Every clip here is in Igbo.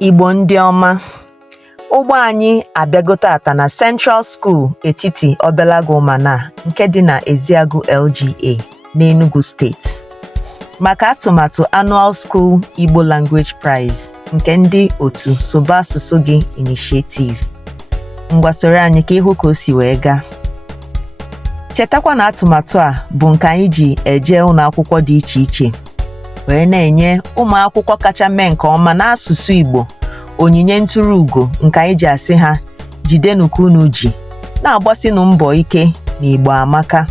Igbo ndị ọma, ụgbọ anyị abịago tata na Central School Etiti Obeleagu Umana nke dị na Eziagu LGA n'Enugu Steeti maka atụmatụ Annual School Igbo Language Prize nke ndị otu Sụba Asụsụ Gị Initiative. Ngwa soro anyị ka ịhụ ka o si wee gaa. Chetakwa na atụmatụ a bụ nke anyị ji eje ụlọ akwụkwọ dị iche iche wee na-enye ụmụ akwụkwọ kacha mee nke ọma n'asụsụ Igbo onyinye ntụrụ ugo nke anyị ji asị ha jidenụ ka unu ji na-agbasinụ mbọ ike na Igbo amaka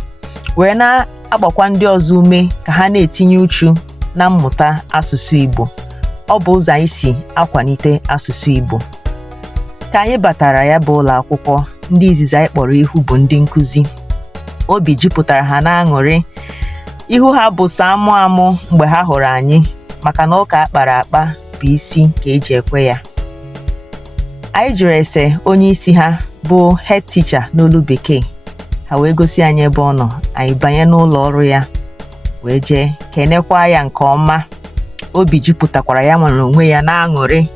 wee na-agbakwa ndị ọzọ ume ka ha na-etinye uchu na mmụta asụsụ Igbo. Ọ bụ ụzọ anyị si akwalite asụsụ Igbo. Ka anyị batara ya bụ ụlọ akwụkwọ, ndị izizi anyị kpọrọ ihu bụ ndị nkụzi. Obi jupụtara ha n'aṅụrị. Ihu ha bụ sọ amụ amụ mgbe ha hụrụ anyị maka na ụka akpara akpa bụ isi ka eji ekwe ya. Anyị jụrụ ese onye isi ha bụ head teacher n'olu bekee. Ha wee gosi anyị ebe ọ nọ. Anyị banye n'ụlọ ọrụ ya wee jee kenekwa ya nke ọma. Obi jupụtakwara ya nwere onwe ya n'aṅụrị.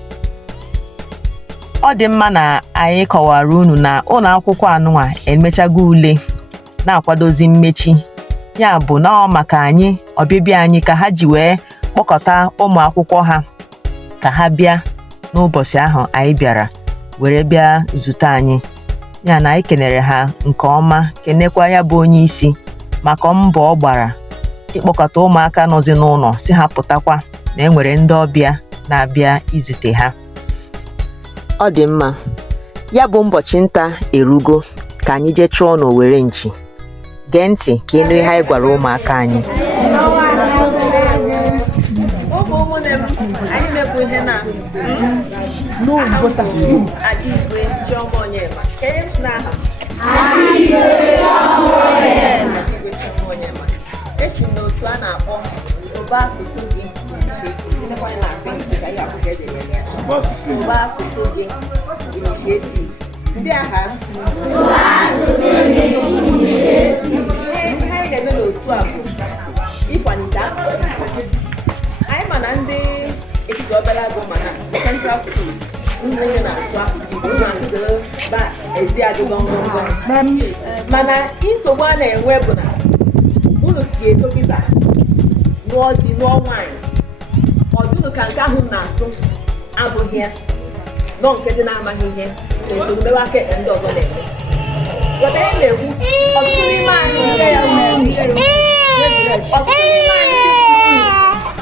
Ọ dị mma na anyị kọwara unu na ụlọ akwụkwọ anụnwa emechago ule na-akwadozi mmechi. Ya bụ na ọ maka anyị ọbịbịa anyị ka ha ji wee kpọkọta ụmụ akwụkwọ ha ka ha bịa n'ụbọchị ahụ anyị bịara were bịa zute anyị. Ya na anyị kenere ha nke ọma, kenekwa ya bụ onye isi maka mbọ ọ gbara ịkpọkọta ụmụaka nọzi n'ụlọ si ha pụtakwa na enwere ndị ọbịa na-abịa izute ha. Ọ dị mma, ya bụ ụbọchị nta erugo ka anyị jee chụọ n'Owere nchi. Gee ntị ka ịnụ ihe anyị gwara ụmụaka anyị. Esi n'otu a na-akpọ Sụba Asụsụ Gị Sụba Asụsụ Gị Initiative. Ndị agha Sụba Asụsụ Gị Initiative. Ihe anyị ga-eme n'otu a bụ ịkwalite asụsụ Igbo. Anyị ma na ndị Etiti Obeleagu Umana Central School ndị na-asụ asụsụ Igbo na-asụ Eziagu ngọngọ. Mana nsogbu a na-enwe bụ na unu ga-eto kịta nụọ di nụọ nwaanyị, ọ dịnụ ka nke ahụ na-asụ abụghị ya nọ nke dị na-amaghị ihe na-esoro mewe aka ekpe ndị ọzọ na-eme. Weta ihe na-ekwu ọtụtụ n'ime anyị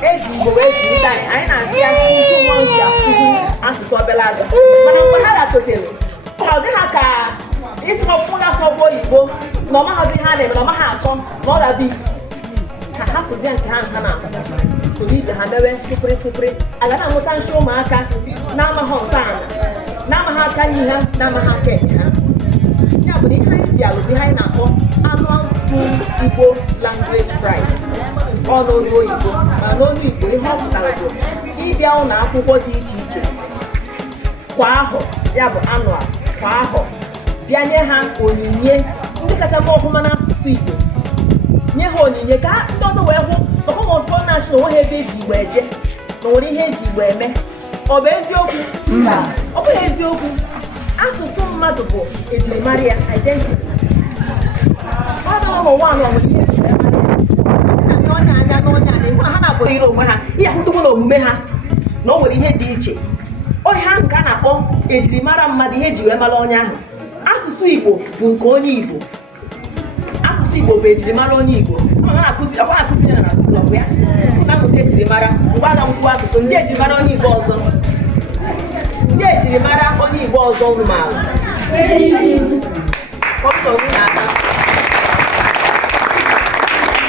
eji Igbo wee zụlite anyị na-asị ya nke nwa nsi asụsụ asụsụ Obeleagu. Mana mgbe ha gatotere ọ dị ha ka ịsịkọpụ ya sọbụ oyibo na ọmaghịzi ha na-eme na ọmaghị atọ na ọ ga-abụ ka ha kụzie nke ha nka na-asụ soro ibe ha mewe sụpịrị sụpịrị. Aga na-amụta nshi ụmụaka na-amaghị ntọala, na-amaghị aka ihe ha, na-amaghị aka ekpe ha. Ya bụ na ihe anyị bịalụ bụ ihe anyị na-akpọ Annual School Igbo Language Prize. Ọ n'olu oyibo ma n'olu Igbo ihe ọ pụtara bụ ịbịa ụlọ akwụkwọ dị iche iche kwa ahọ, ya bụ annual kwa ahọ, bịa nye ha onyinye ndị kacha ma ọfụma n'asụsụ Igbo, nye ha onyinye ka ndị ọzọ wee hụ ọkọmọfọ national onwe ha ebe eji Igbo eje na nwere ihe eji Igbo eme. Ọ bụ eziokwu? Ọ bụghị eziokwu. Asụsụ mmadụ bụ ejirimara ya, identity. Ọ bụ ụwa anọ nwere ihe eji mara ya. N'onye anya ịhụ na ha na-abụghị ire onwe ha, ihe ahụtụkwa na omume ha na o nwere ihe dị iche. Onye ahụ ka a na-akpọ ejirimara mmadụ, ihe eji wee mara onye ahụ. Asụsụ Igbo bụ nke onye Igbo. Asụsụ Igbo bụ ejirimara onye Igbo. Ọ na-akụzi ya na asụsụ ya na-amụta ejirimara. Mgbe a ga-amụkwu asụsụ ndị ejirimara onye Igbo ọzọ, ndị ejirimara onye Igbo ọzọ unu maara.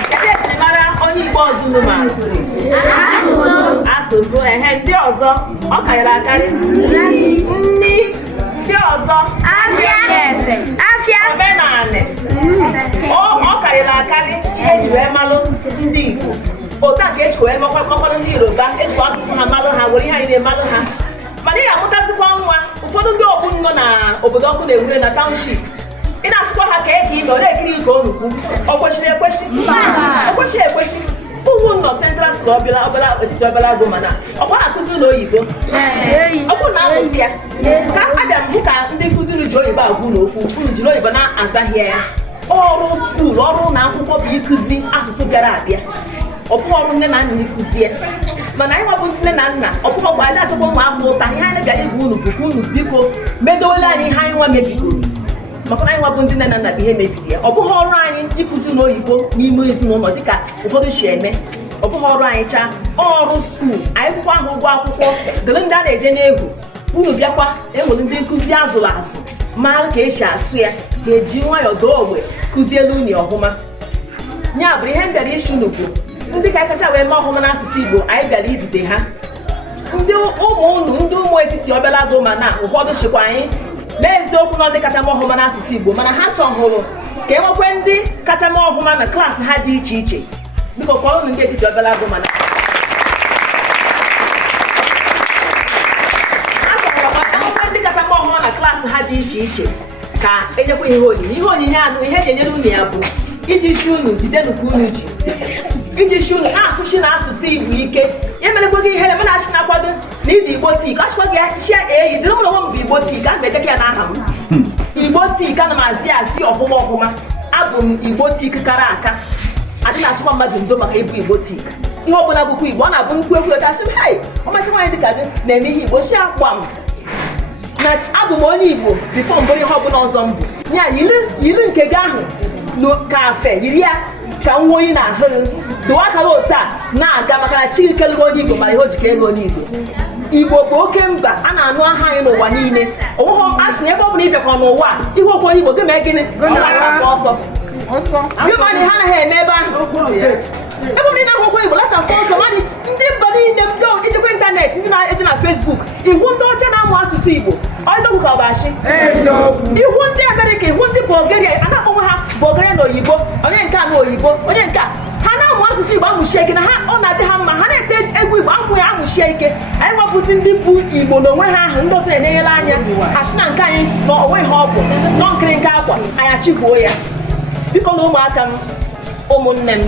Ndị ejirimara onye Igbo ọzọ unu maara. Asụsụ ehe ndị ọzọ ọ karịrị akarị. Nni ndị ọzọ afịa omenanị ọ karịrị akarị eji wee malụ ndị Igbo. Otu a ka ejikwa wee makwarụ ndị Yoruba, ejikwa asụsụ ha malụ ha, were ihe anyị na-emalụ ha. Mana ị ga-amụtasịkwa nwa ụfọdụ ndị ọgbụ nọ na obodo ọkụ na-ewure na township. Ị na-achịkwa ha ka eke ime ọ na-ekiri ike onukwu. Ọ kwesịrị ekweshi? O kwesịrị ekweshi. ụmụ nọ Central School Etiti Obeleagu Umana ọkwa na-akụzi ụlọ oyibo ọkwụ na-amụta ya ka abịa m hụ ka ndị nkụzi unu ji oyibo agwụ n'okwu unu jiri oyibo na-azahịa ya ọrụ skuulu ọrụ na akwụkwọ bụ ịkụzi asụsụ bịara abịa ọ bụghị ọrụ nne na nna ịkụzi ya mana anyị nwabụ nne na nna ọ bụghị ọgwụ anyị atụkwa ụmụaka ụta ihe anyị bịara igwe unu bụ ka unu biko medowele anyị ihe anyị nwa mebigoro maka na anyị nwabụ ndị nne na nna bụ ihe mebiri ya ọ bụghị ọrụ anyị ịkụzi n'oyibo n'ime ezinụlọ dịka ụfọdụ si eme ọ bụghị ọrụ anyị chaa ọrụ skuulu anyị kwụkwa ahụ ụgwọ akwụkwọ dịrị ndị a na-eje n'egwu unu bịakwa enwere ndị nkụzi azụrụ azụ mara ka esi asụ ya ga-eji nwayọọ doo ogbe kụzielu unu ọhụma ya bụ ihe m bịara isi unu bụ ndị ka anyị kacha wee mee ọhụma n'asụsụ Igbo anyị bịara izute ha ndị ụmụ unu ndị ụmụ Etiti Obeleagu Umana ụfọdụ chịkwa anyị n'eziokwu na ndị kacha mee ọhụma n'asụsụ Igbo mana ha chọhụrụ ka e nwekwe ndị kacha mee ọhụma na klaasị ha dị iche iche biko kọrọ ndị Etiti Obeleagu Umana ndị kacha mee ọhụma na klaasị ha dị iche iche ka enyekwa ihe onyinye anụ ihe eji enyere unu ya bụ iji shi unu jidenu ka unu ji iji shi unu na-asụchi na asụsụ Igbo ike ya merekwa gị ihere mana achị na-akwado na ịdị Igbo tik achịkwa gị chia dịrị ụlọ nwa m bụ Igbo tik a na-edeka ya n'aha m Igbo tik ana m azị ọfụma abụ m Igbo tik kara aka adị na-achịkwa mmadụ ndo maka ịbụ Igbo tik ihe ọbụla bụkwa Igbo ọ na-abụ nkwu ekwu etachi hai ọmachi nwaanyị dịka gị na-eme ihe Igbo shi akwa m na abụ m onye Igbo bifo mbụrụ ihe ọbụla ọzọ m bụ ya yiri nke gị ahụ kafe yiri ya ka nwa oyi na-ahụ dowe akara otu a na-aga maka na Chikelego onye Igbo mara ihe o ji ka elu onye Igbo Igbo bụ oke mba a na-anụ aha anyị n'ụwa niile onweghị m asị na ebe ọ bụla ịbịakwa n'ụwa ihe okwu onye Igbo gị mee gịnị lachapụ ọsọ gị ma na ihe anaghị eme ebe ahụ ebe ọbụla ị na-akwụkwọ Igbo lachapụ ọsọ madị ndị mba niile ijikwa ịntanetị ndị na-eje na Facebook ihu ndị ọcha na-amụ asụsụ Igbo ọzọkwu ka ọ bụ achị ihu ndị Amerịka ihu ndị Bulgaria a na-akpọnwe ha Bulgaria na oyibo onye nke a na oyibo onye nke ha na-amụ asụsụ Igbo amụchie ike na ha ọ na-adị ha mma ha na-ete egwu Igbo amụ ya amụchie ike anyị nwapụzi ndị bụ Igbo n'onwe ha ahụ ndị ọzọ na-enyere anya achị na nke anyị na onwe ha ọgwụ nọ nkiri nke akwa anyị achịgbuo ya biko na ụmụaka m ụmụnne m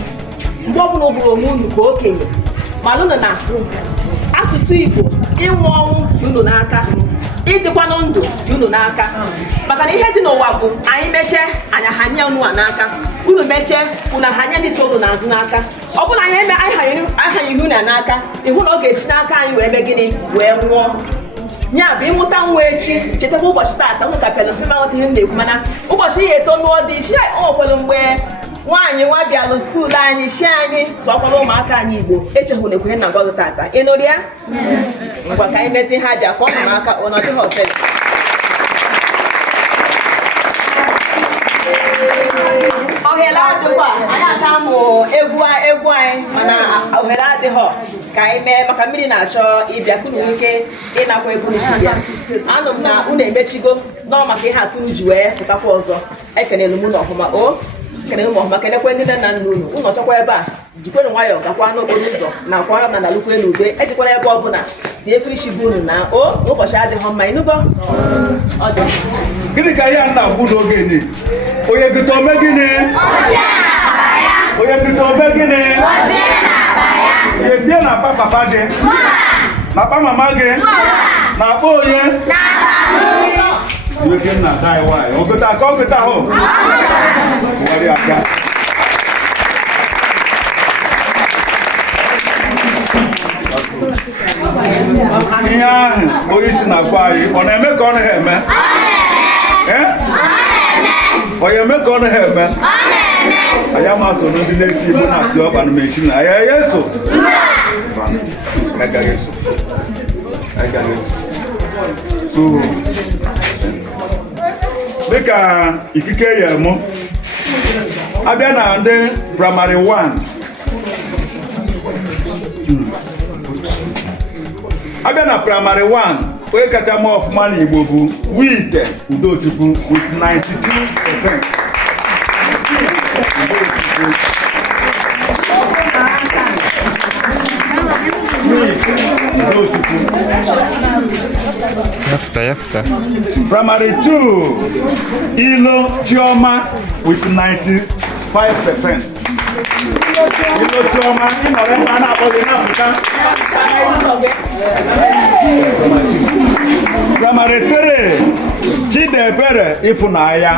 mgbe ọbụla ụbụrụ onwe unu ka okenye malụnụ na asụsụ Igbo ịnwụ ọnwụ dị unu n'aka ịdịkwanụ ndụ dị unu n'aka maka na ihe dị n'ụwa bụ anyị mechee anyị hanye unu n'aka unu mechee unu hanye ndị so unu n'azụ n'aka ọ bụrụ anyị eme anyị hanyeghị unu n'aka ịhụ na ọ ga-esi n'aka anyị wee mee gịnị wee nwụọ ya bụ ịmụta nwa echi chetakwa ụbọchị taata unu ka pịalụ mfe maghọta ihe m na-ekwu mana ụbọchị ya eto nụọ dị isi o nwekwara mgbe nwaanyị nwa bịalụ skuulu anyị shi anyị sụọkwara ụmụaka anyị Igbo echehụ na ekwenye na gwa gị tata ị nụrụ ya ngwa ka anyị mezi ha bịa ka ọ nọ n'aka ọnọdụ hotel ohere adịghị anyị aka amụ egwu anyị mana ohere adịghị ka anyị mee maka mmiri na-achọ ịbịa kunu ike ịnakwa egwu nchi ya anụ m na unu emechigo nọọ maka ihe akụnu ji wee pụtakwa ọzọ ekenelu m n'ọhụma o kene ụmụ ọhụma kenekwe ndị nne na nna unu unu ọchọkwa ebe a jikwere nwayọọ gakwa n'okporo ụzọ na akwa na nalụkwe n'ude ejikwara ebe ọbụla tinyekwa isi bụ unu na ụbọchị adịghị mma ịnụgo gịnị ka ihe a na-agwụ n'oge ni onye gịta ome gịnị onye gịta ome gịnị onye tie na akpa papa gị na akpa mama gị na akpa onye iwe gị nna dai nwanyị ogota aka ogota ahụ nwere aka ihe ahụ onye isi na-agwa anyị ọ na-eme ka ọ naghị eme onye eme ka ọ naghị eme anyị amasị ndị na-esi Igbo na-atị ọkpa na mechi na anyị eso agaghị eso dịka ikike ya mụ abịa na ndị praịmarị 1 abịa na praịmarị 1 onye kacha ma ọfụma n'Igbo bụ Wike Udochukwu with 92%. Yafta. Primary 2, Ilo Chioma with 95%. Ilotuoma, ịnọrọ ebe a na-akpọghị n'Afrịka. Primary 3, Chidebere Ifunanya.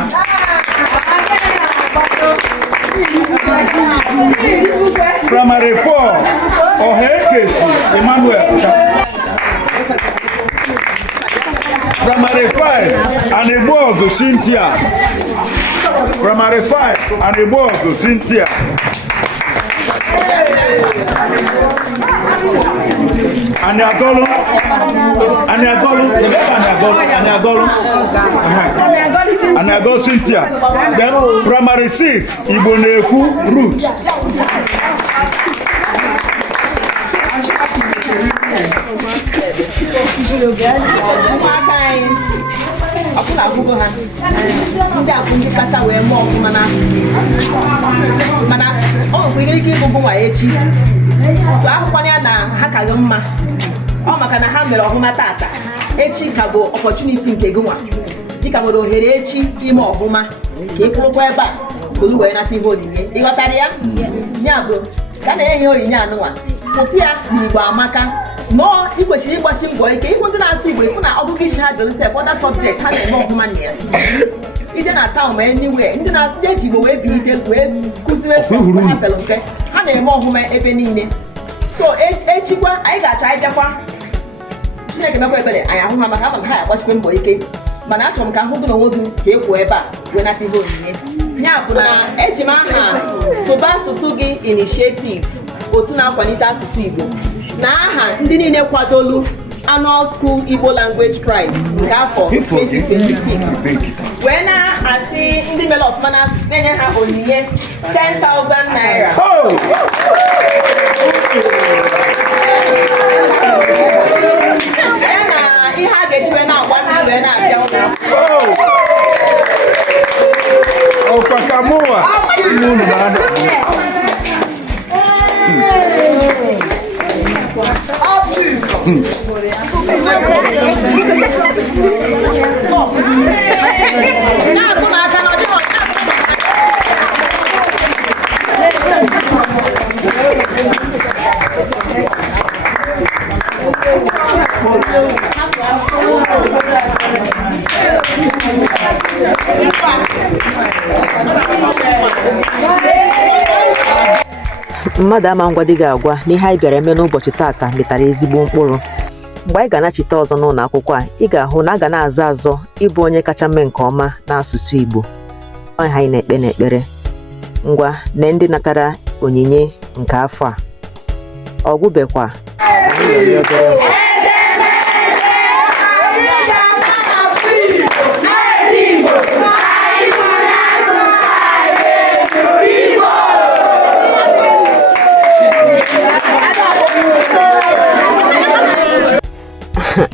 Primary 4, Ohekeshi Emmanuel. Primary 5, Anigbogu Cynthia. Primary 5, Anigbogu Cynthia. Aniagolu Cynthia. Then primary 6, Igboneku Ruth. Aku na akwụgo ha ndị akwụ ndị kacha wee mụọ ọfụma n'asụsụ mana ọ nwere ike ịbụgo nwa echi so ahụkwanye ya na ha ka gị mma ọ maka na ha mere ọfụma tata echi ka bụ opportunity nke gị nwa dịka nwere ohere echi ime ọfụma ka ị kwụrụkwa ebe a solu wee nata ihe onyinye ịghọtara ya ya bụ ka na-enye onyinye anụnwa pụta ya na Igbo amaka no, ị kwesịrị ịgbachi mbọ ike ịhụ ndị na-asụ Igbo ịfụ na ọgụgụ isi ha jụrụ sef other subjects ha na-eme ọfụma na ya ije na town ma anywhere ndị na-atụnye eji Igbo wee bilite wee kụziwe ha pelu mpe ha na-eme ọfụma ebe niile so echikwa anyị ga-achọ anyị bịakwa Chineke mekwa ebere anyị ahụ ha maka ama na ha agbachikwe mbọ ike mana achọrọ m ka ahụ gị na onwe gị ka ị kwuo ebe a wee nata ihe onyinye ya bụ na eji m aha Sụba Asụsụ Gị Initiative otu na-akwalite asụsụ Igbo na aha ndị niile kwadolu Annual School Igbo Language Prize nke afọ 2026 wee na-asị ndị mere ọfụma n'asụsụ na-enye ha onyinye 10,000 naira ya na ihe a ga-eji wee na-agba ndị wee na-abịa ụlọ mmadụ ama ngwa dị ga-agwa n'ihe anyị bịara eme n'ụbọchị tata metara ezigbo mkpụrụ. Mgbe anyị ga-anachite ọzọ n'ụlọ akwụkwọ a, ị ga-ahụ na a ga na-azọ azọ ịbụ onye kacha mee nke ọma n'asụsụ Igbo. Ọ ha anyị na-ekpe n'ekpere. Ngwa na ndị natara onyinye nke afọ a. Ọgwụbekwa.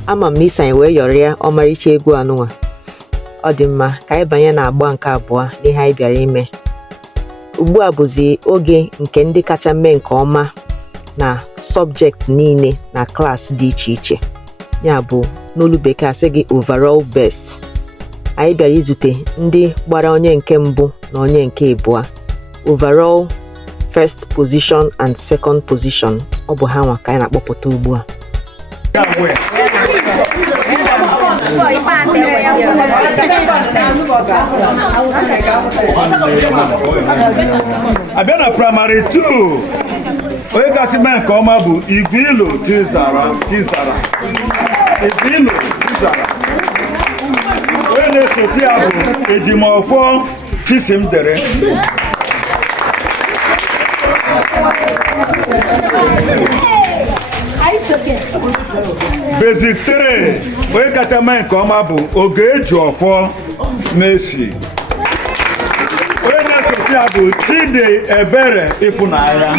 Ama m na isi anyị wee yọrịa ọmarịcha egwu anụnwa. Ọ dị mma ka anyị banye n'agba nke abụọ n'ihe anyị bịara ime. Ugbu a bụzi oge nke ndị kacha mee nke ọma na subject niile na klaasị dị iche iche. Ya bụ n'olu bekee asị gị overall best. Anyị bịara izute ndị gbara onye nke mbụ na onye nke abụọ. Overall first position and second position. Ọ bụ ha nwa ka anyị na-akpọpụta ugbu a. Abịa na primary 2 onye kasị mee nke ọma bụ Igwilo Tizara. Onye na-esote ya bụ Ejimọfọ Chisimdere. Basic 3 onye kacha mee nke ọma bụ Ogejuọfọ Messi. Onye na-esote ya bụ Chidebere Ifunanya.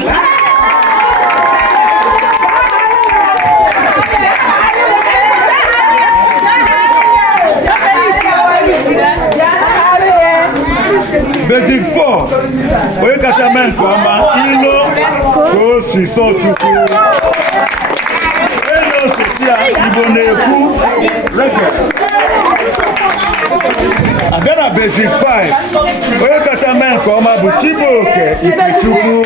Basic 4 onye kacha mee nke ọma Ilo Kosisochukwu. Igbo na-ekwu record. Abịa na basic 5 onye kacha mee nke ọma bụ Chibuoke Ifechukwu.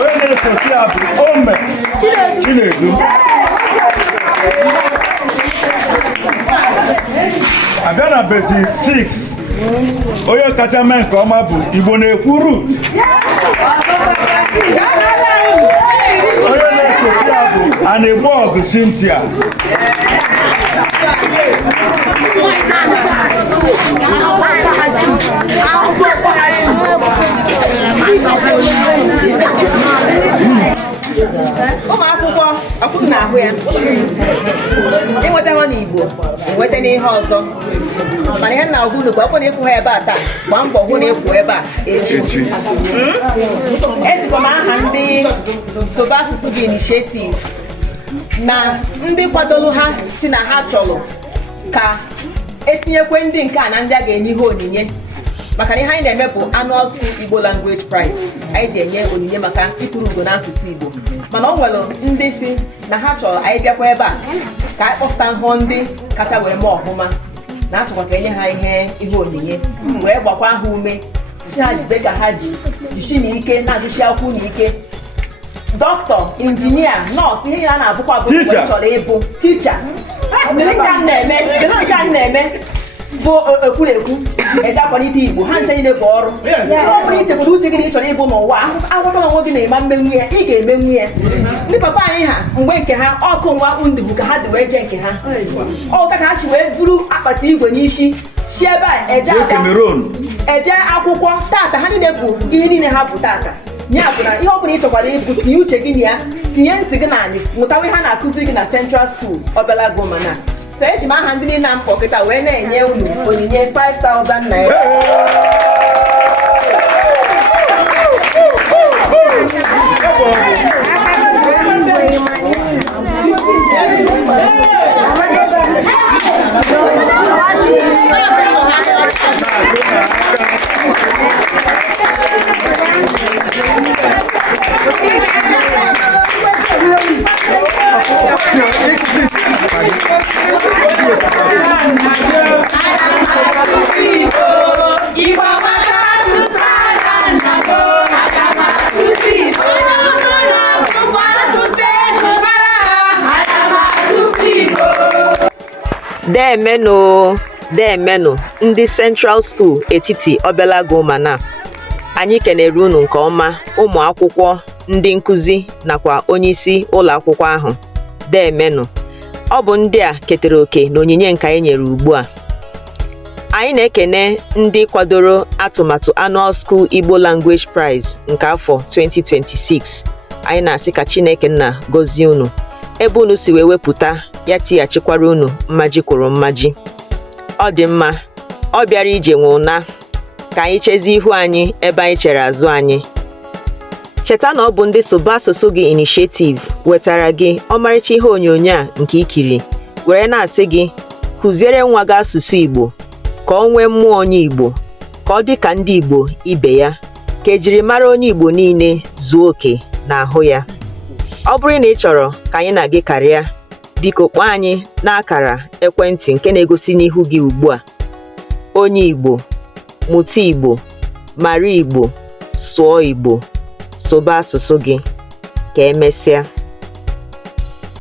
Onye na-esote ya bụ Ome Chinedu. Abịa na basic 6 onye kacha mee nke ọma bụ Igbo na-ekwuru. Onye na-esote ya bụ Anịgbọọgụ Cynthia. Ụmụ akwụkwọ ọkụkụ na-ahụ ya ịnwetaghọ n'Igbo enweta n'ihe ọzọ, mana ihe na ọgụ nnukwu ọkụ na ịkwụ ha ebe a taa gbaa mbọ hụ na ịkwụ ebe a echi. Ejikwa m aha ndị Soba Asụsụ Gị Initiative na ndị kwadolu ha si na ha chọrọ ka etinyekwe ndị nke a na ndị a ga-enye ihe onyinye, maka na ihe anyị na-eme bụ annual school Igbo language prize. Anyị ji enye onyinye maka ịtụrụ ugo n'asụsụ Igbo, mana ọ nwere ndị si na ha chọrọ anyị bịakwa ebe a ka anyị kpọpụta nhụ ndị kacha wee mee ọfụma, na achọkwa ka enye ha ihe onyinye, wee gbakwa ha ume si ha jide ka ha jishi na ike na-agụsi akwụkwọ na ike. Dọkịta, injinia, nọọsụ, ihe a na-abụkwa abụ mgbe chọrọ ịbụ ticha. Nke a na-eme bụ ekwurekwu eji akwalite Igbo, ha nche niile bụ ọrụ. Ọ bụrụ ichekwara uche gị na ị chọrọ ịbụ n'ụwa, akwụkwọ na onwe gị na-eme mmenwu ya, ị ga-emenwu ya. Ndị papa anyị ha mgbe nke ha ọkụ nwa ndị bụ ka ha dị wee jee nke ha. Ọka ka ha si wee buru akpati igwe n'isi si ebe a eje akwụkwọ tata. Ha niile bụ ihe niile ha bụ tata. Ya bụ na ihe ọ bụla ị chọkwara ịbụ, tinye uche gị na ya, tinye ntị gị n'anyị, mụtawa ihe ha na-akụzi gị na Central School Obeleagu Umana. So eji m aha ndị niile na mpọ kịta wee na-enye unu onyinye 5,000 naira. Deemenụ ndị Central School Etiti Obeleagu Umana, anyị kenere unu nke ọma, ụmụ akwụkwọ, ndị nkụzi nakwa onyeisi ụlọ akwụkwọ ahụ. Deemenụ. Ọ bụ ndị a ketere oke na onyinye nke anyị nyere ugbu a. Anyị na-ekene ndị kwadoro atụmatụ Annual School Igbo Language Prize nke afọ 2026. Anyị na-asị ka Chineke nna gọzie unu ebe unu si wee wepụta ya, tighachikwara unu mmaji kwuru mmaji. Ọ dị mma, ọ bịara ije nwe ụna, ka anyị chezie ihu anyị ebe anyị chere azụ anyị. Cheta na ọ bụ ndị Soba Asụsụ Gị Initiative wetara gị ọmarịcha ihe onyonyo a nke ikiri, were na-asị gị kụziere nwa gị asụsụ Igbo ka ọ nwee mmụọ onye Igbo, ka ọ dị ka ndị Igbo ibe ya, ka ejiri mara onye Igbo niile zuo oke n'ahụ ya. Ọ bụrụ na ị chọrọ ka anyị na gị karịa, biko kpọọ anyị n'akara ekwentị nke na-egosi n'ihu gị ugbu a. Onye Igbo, mụta Igbo, mara Igbo, sụọ Igbo, soba asụsụ gị. Ka emesịa.